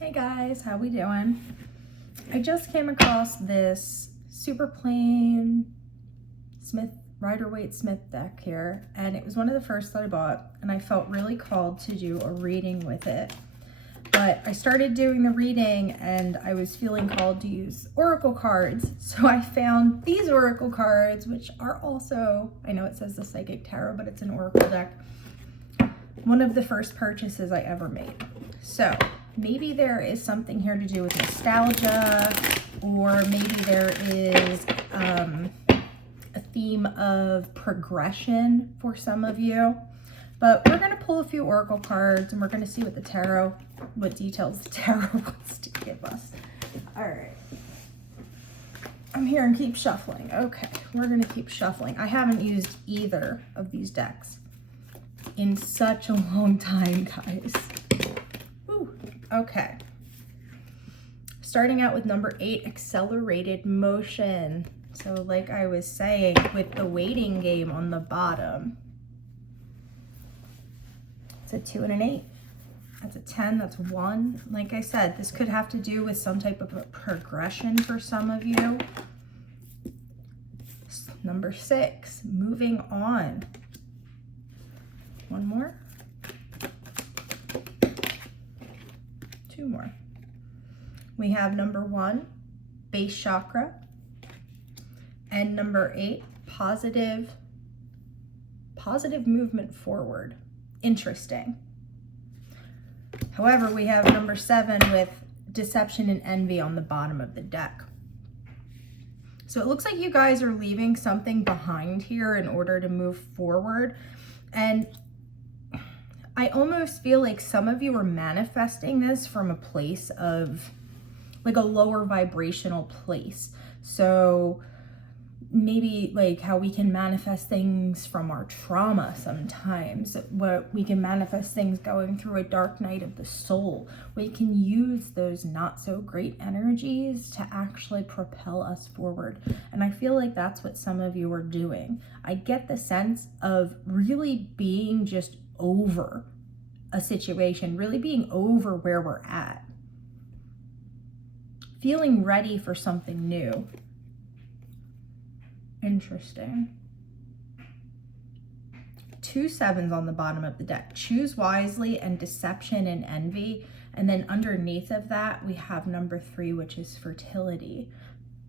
Hey guys, how we doing? I just came across this super plain Rider-Waite Smith deck here, and it was one of the first that I bought, and I felt really called to do a reading with it. But I started doing the reading and I was feeling called to use oracle cards. So I found these oracle cards, which are also, I know it says the Psychic Tarot, but it's an oracle deck. One of the first purchases I ever made. So maybe there is something here to do with nostalgia, or maybe there is a theme of progression for some of you. But we're going to pull a few oracle cards and we're going to see what what details the tarot wants to give us. All right. I'm here and keep shuffling. Okay, we're going to keep shuffling. I haven't used either of these decks in such a long time, guys. Ooh, okay. Starting out with number 8, accelerated motion. So like I was saying, with the waiting game on the bottom, it's a 2 and an 8. That's a 10, that's 1. Like I said, this could have to do with some type of a progression for some of you. Number 6, moving on. One more. 2 more. We have number 1, base chakra. And number 8, positive movement forward. Interesting. However, we have number 7 with deception and envy on the bottom of the deck. So it looks like you guys are leaving something behind here in order to move forward. And I almost feel like some of you are manifesting this from a place of like a lower vibrational place. So maybe like how we can manifest things from our trauma sometimes, where we can manifest things going through a dark night of the soul. We can use those not so great energies to actually propel us forward. And I feel like that's what some of you are doing. I get the sense of really being just over a situation, really being over where we're at, feeling ready for something new. Interesting. 2 7s on the bottom of the deck. Choose wisely and deception and envy. And then underneath of that, we have number 3, which is fertility.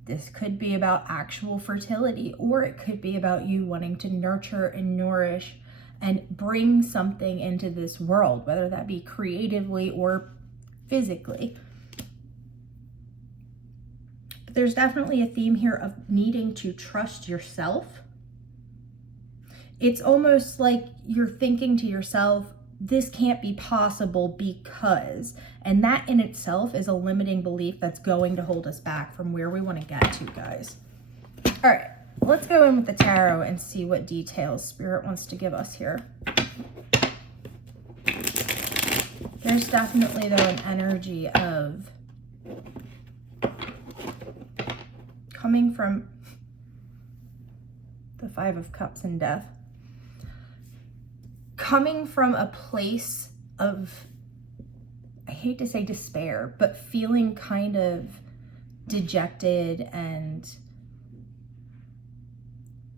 This could be about actual fertility, or it could be about you wanting to nurture and nourish and bring something into this world, whether that be creatively or physically. There's definitely a theme here of needing to trust yourself. It's almost like you're thinking to yourself, this can't be possible because, and that in itself is a limiting belief that's going to hold us back from where we want to get to, guys. All right, let's go in with the tarot and see what details Spirit wants to give us here. There's definitely, though, an energy of coming from the 5 of Cups and Death, coming from a place of, I hate to say despair, but feeling kind of dejected and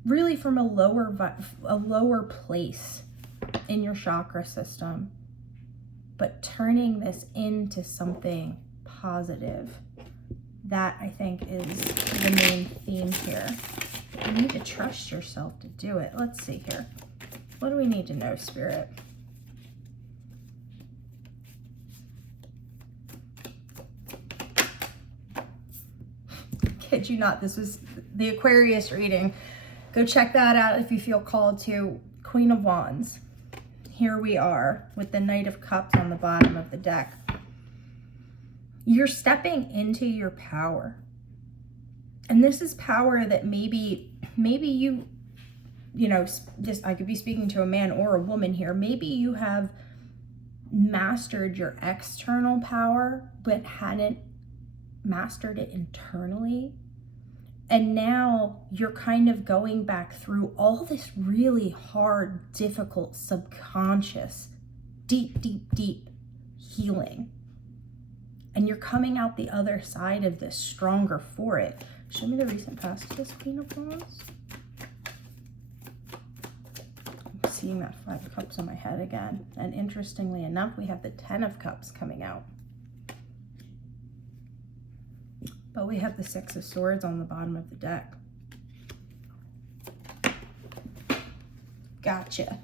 really from a lower place in your chakra system, but turning this into something positive. That, I think, is the main theme here. You need to trust yourself to do it. Let's see here. What do we need to know, Spirit? Kid you not, this was the Aquarius reading. Go check that out if you feel called to. Queen of Wands. Here we are with the Knight of Cups on the bottom of the deck. You're stepping into your power. And this is power that maybe you know, just, I could be speaking to a man or a woman here. Maybe you have mastered your external power, but hadn't mastered it internally. And now you're kind of going back through all this really hard, difficult, subconscious, deep healing. And you're coming out the other side of this stronger for it. Show me the recent past of this Queen of Wands. I'm seeing that 5 of Cups in my head again. And interestingly enough, we have the 10 of Cups coming out. But we have the 6 of Swords on the bottom of the deck. Gotcha.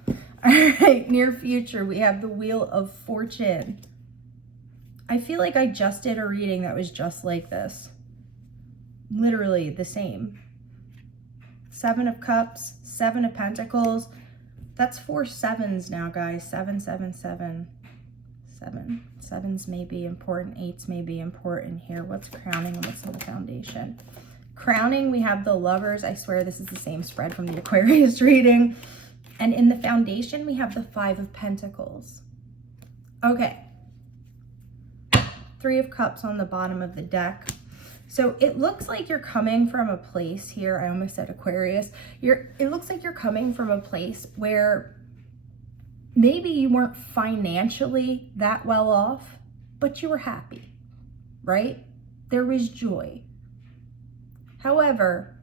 All right, near future, we have the Wheel of Fortune. I feel like I just did a reading that was just like this. Literally the same. 7 of Cups, 7 of Pentacles. That's 4 sevens now, guys. 7, 7, 7. 7. 7s may be important. 8s may be important here. What's crowning and what's in the foundation? Crowning, we have the Lovers. I swear this is the same spread from the Aquarius reading. And in the foundation, we have the 5 of Pentacles. Okay. 3 of Cups on the bottom of the deck. So it looks like you're coming from a place here. I almost said Aquarius. It looks like you're coming from a place where maybe you weren't financially that well off, but you were happy, right? There was joy. However,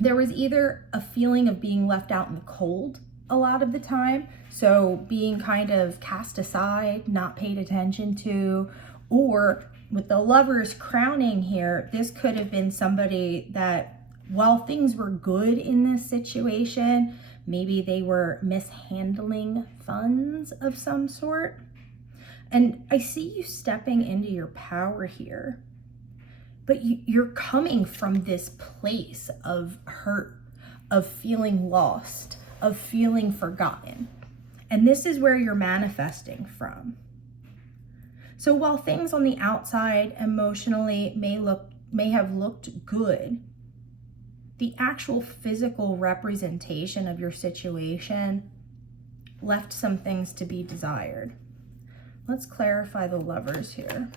there was either a feeling of being left out in the cold a lot of the time, so being kind of cast aside, not paid attention to, or with the Lovers crowning here, this could have been somebody that, while things were good in this situation, maybe they were mishandling funds of some sort. And I see you stepping into your power here, but you're coming from this place of hurt, of feeling lost, of feeling forgotten. And this is where you're manifesting from. So while things on the outside emotionally may have looked good, the actual physical representation of your situation left some things to be desired. Let's clarify the Lovers here.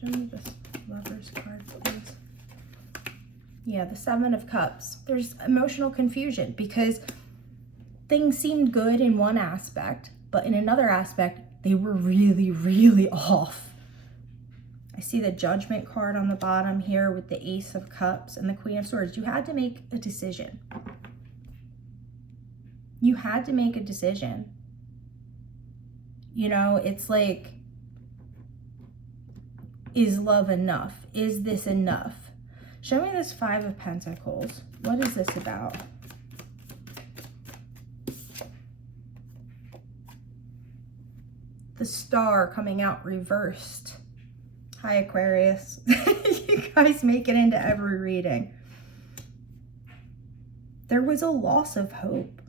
Show me this Lovers card, please. Yeah, the 7 of Cups. There's emotional confusion because things seemed good in one aspect, but in another aspect, they were really, really off. I see the Judgment card on the bottom here with the Ace of Cups and the Queen of Swords. You had to make a decision. You had to make a decision. You know, it's like, is love enough? Is this enough? Show me this 5 of Pentacles. What is this about? The Star coming out reversed. Hi, Aquarius. You guys make it into every reading. There was a loss of hope.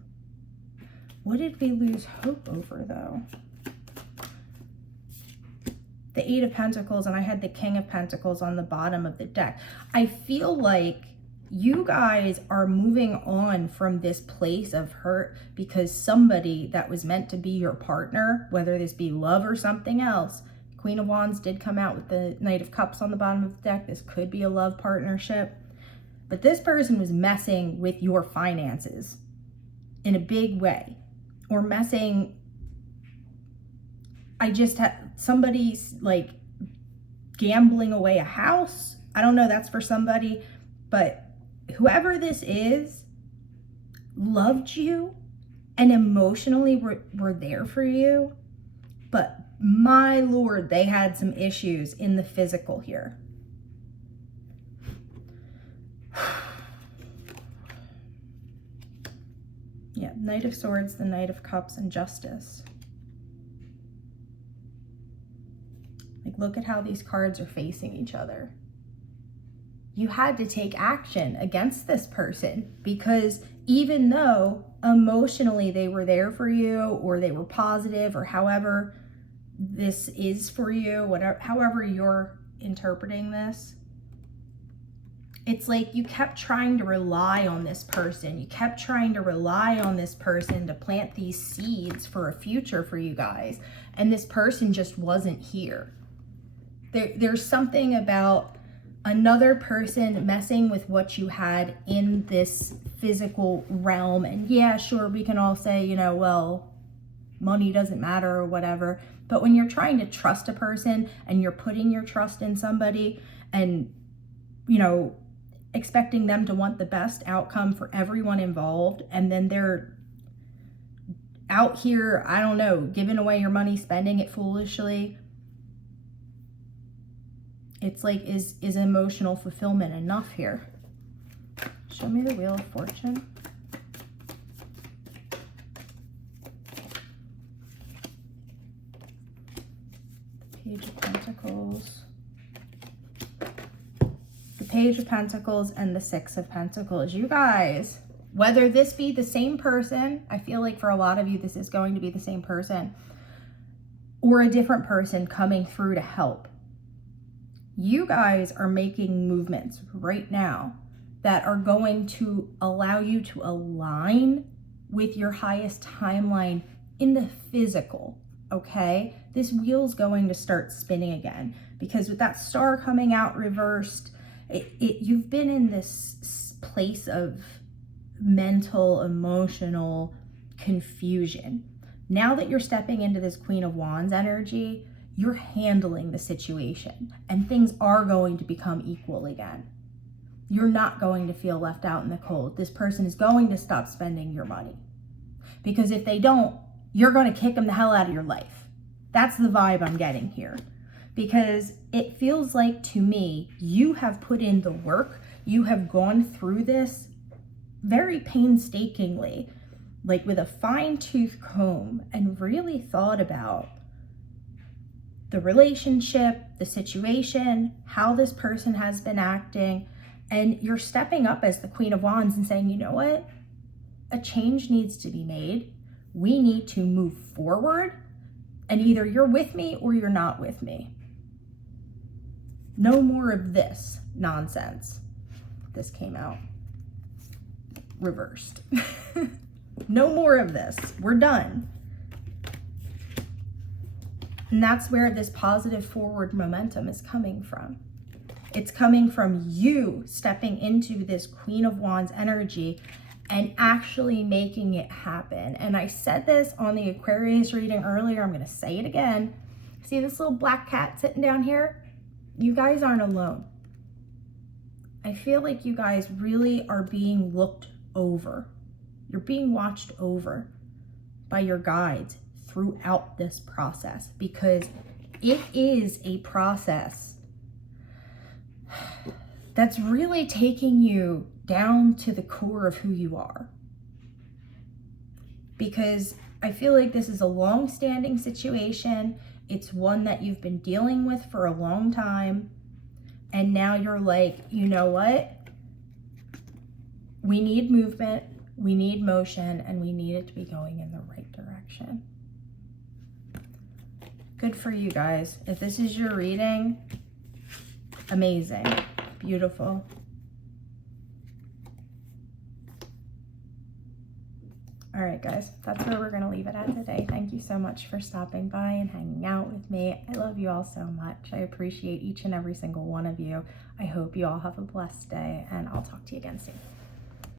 What did we lose hope over, though? The 8 of Pentacles, and I had the King of Pentacles on the bottom of the deck. I feel like you guys are moving on from this place of hurt because somebody that was meant to be your partner, whether this be love or something else, Queen of Wands did come out with the Knight of Cups on the bottom of the deck. This could be a love partnership. But this person was messing with your finances in a big way. Or messing, I just had somebody's like gambling away a house. I don't know, that's for somebody. But whoever this is loved you and emotionally were there for you. But my Lord, they had some issues in the physical here. Yeah, Knight of Swords, the Knight of Cups, and Justice. Like, look at how these cards are facing each other. You had to take action against this person because even though emotionally they were there for you or they were positive or however this is for you, whatever, however you're interpreting this, it's like you kept trying to rely on this person. You kept trying to rely on this person to plant these seeds for a future for you guys. And this person just wasn't here. There's something about another person messing with what you had in this physical realm. And yeah, sure, we can all say, you know, well, money doesn't matter or whatever. But when you're trying to trust a person and you're putting your trust in somebody and, you know, expecting them to want the best outcome for everyone involved, and then they're out here, I don't know, giving away your money, spending it foolishly. It's like, is emotional fulfillment enough here? Show me the Wheel of Fortune. Page of Pentacles. The Page of Pentacles and the Six of Pentacles. You guys, whether this be the same person, I feel like for a lot of you this is going to be the same person, or a different person coming through to help. You guys are making movements right now that are going to allow you to align with your highest timeline in the physical, okay? This wheel's going to start spinning again, because with that star coming out reversed, you've been in this place of mental, emotional confusion. Now that you're stepping into this Queen of Wands energy, you're handling the situation and things are going to become equal again. You're not going to feel left out in the cold. This person is going to stop spending your money, because if they don't, you're going to kick them the hell out of your life. That's the vibe I'm getting here, because it feels like to me, you have put in the work. You have gone through this very painstakingly, like with a fine-tooth comb, and really thought about the relationship, the situation, how this person has been acting, and you're stepping up as the Queen of Wands and saying, you know what? A change needs to be made. We need to move forward, and either you're with me or you're not with me. No more of this nonsense. This came out reversed. No more of this. We're done. And that's where this positive forward momentum is coming from. It's coming from you stepping into this Queen of Wands energy and actually making it happen. And I said this on the Aquarius reading earlier. I'm going to say it again. See this little black cat sitting down here? You guys aren't alone. I feel like you guys really are being looked over. You're being watched over by your guides throughout this process, because it is a process that's really taking you down to the core of who you are. Because I feel like this is a long-standing situation. It's one that you've been dealing with for a long time. And now you're like, you know what? We need movement, we need motion, and we need it to be going in the right direction. Good for you guys. If this is your reading, amazing, beautiful. All right, guys, that's where we're going to leave it at today. Thank you so much for stopping by and hanging out with me. I love you all so much. I appreciate each and every single one of you. I hope you all have a blessed day, and I'll talk to you again soon.